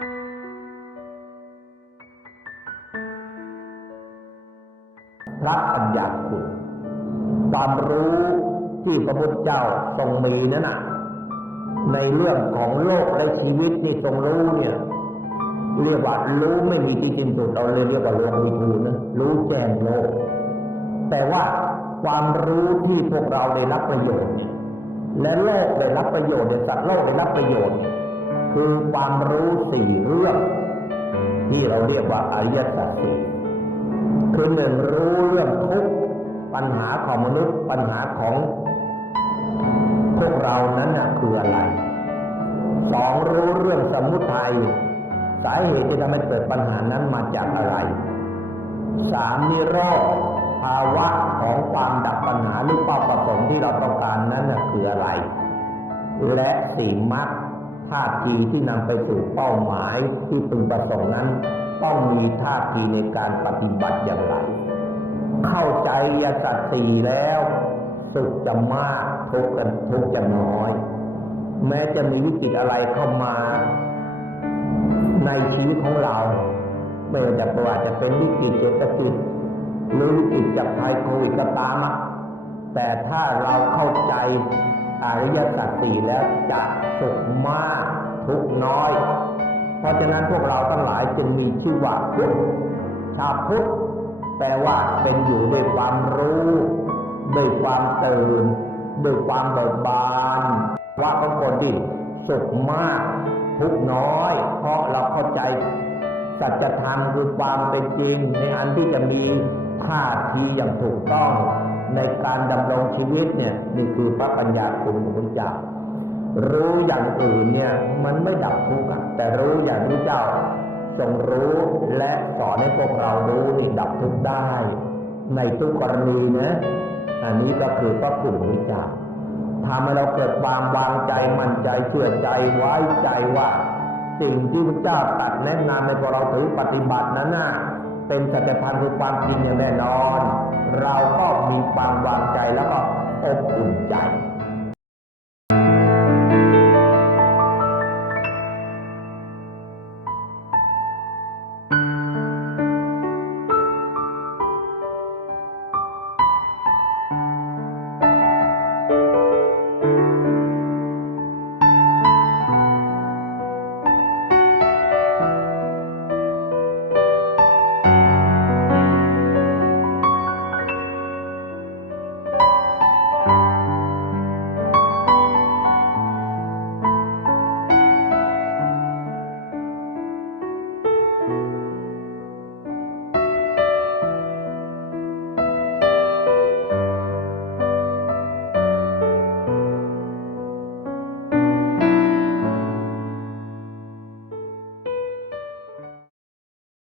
พระปัญญาคุณ ความรู้ที่พระพุทธเจ้าทรงมีนั้นน่ะ ในเรื่องของโลกและชีวิตนี่ทรงรู้เนี่ยเรียกว่ารู้ไม่มีที่สิ้นสุดเราเลยเรียกว่าโลกวิทูนะรู้แจ้งโลก แต่ว่าความรู้ที่พวกเราได้รับประโยชน์เนี่ยและโลกได้รับประโยชน์เนี่ยสัตว์โลกได้รับประโยชน์เนี่ย คือความรู้สี่เรื่อง ที่เราเรียกว่าอริยสัจสี่คือหนึ่งรู้เรื่องทุกปัญหาของมนุษย์ปัญหาของ พวกเรานั้นน่ะคืออะไรสองรู้เรื่องสมุทัยสาเหตุที่ทำให้เกิดปัญหานั้นมาจากอะไรสามนิโรธภาวะของความดับปัญหาหรือเป้าประสงค์ที่เราต้องการนั้นน่ะคืออะไร และสี่มรรค ท่าทีที่นำไปสู่เป้าหมายที่พึงประสงค์นั้น ต้องมีท่าทีในการปฏิบัติอย่างไร เข้าใจยสัตสีแล้วสุขจะมากทุกข์กันทุกข์จะน้อย แม้จะมีวิกฤตอะไรเข้ามา ในชีวิตของเรา ไม่ว่าจะประวัติจะเป็นวิกฤตเศรษฐกิจหรือวิกฤตจากภัยโควิดก็ตามอะ แต่ถ้าเราเข้าใจอริยสัจสี่แล้วจะสุขมากทุกน้อย เพราะฉะนั้นพวกเราทั้งหลายจึงมีชื่อว่าพุทธชาพุทธแปลว่าเป็นอยู่ด้วยความรู้ด้วยความตื่นด้วยความเบิกบานว่าของคนที่สุขมาก ทุกน้อย เพราะเราเข้าใจสัจธรรมคือความเป็นจริงในอันที่จะมี ท่าทีอย่างถูกต้องในการดำรงชีวิตเนี่ยนี่คือพระปัญญาคุณของพระเจ้า รู้อย่างอื่นเนี่ยมันไม่ดับทุกข์อะแต่รู้อย่างพระเจ้าทรงรู้และสอนให้พวกเรารู้นี่ดับทุกข์ได้ ในทุกกรณีนะอันนี้ก็คือพระคุณของพระเจ้าทำให้เราเกิดความวางใจมั่นใจเชื่อใจไว้ใจว่า สิ่งที่พระเจ้าตัดแนะนำให้พวกเราถือปฏิบัตินั้นน่ะ เป็นสัจธรรมคือความจริงอย่างแน่นอน เราก็มีความวางใจแล้วก็อบอุ่นใจ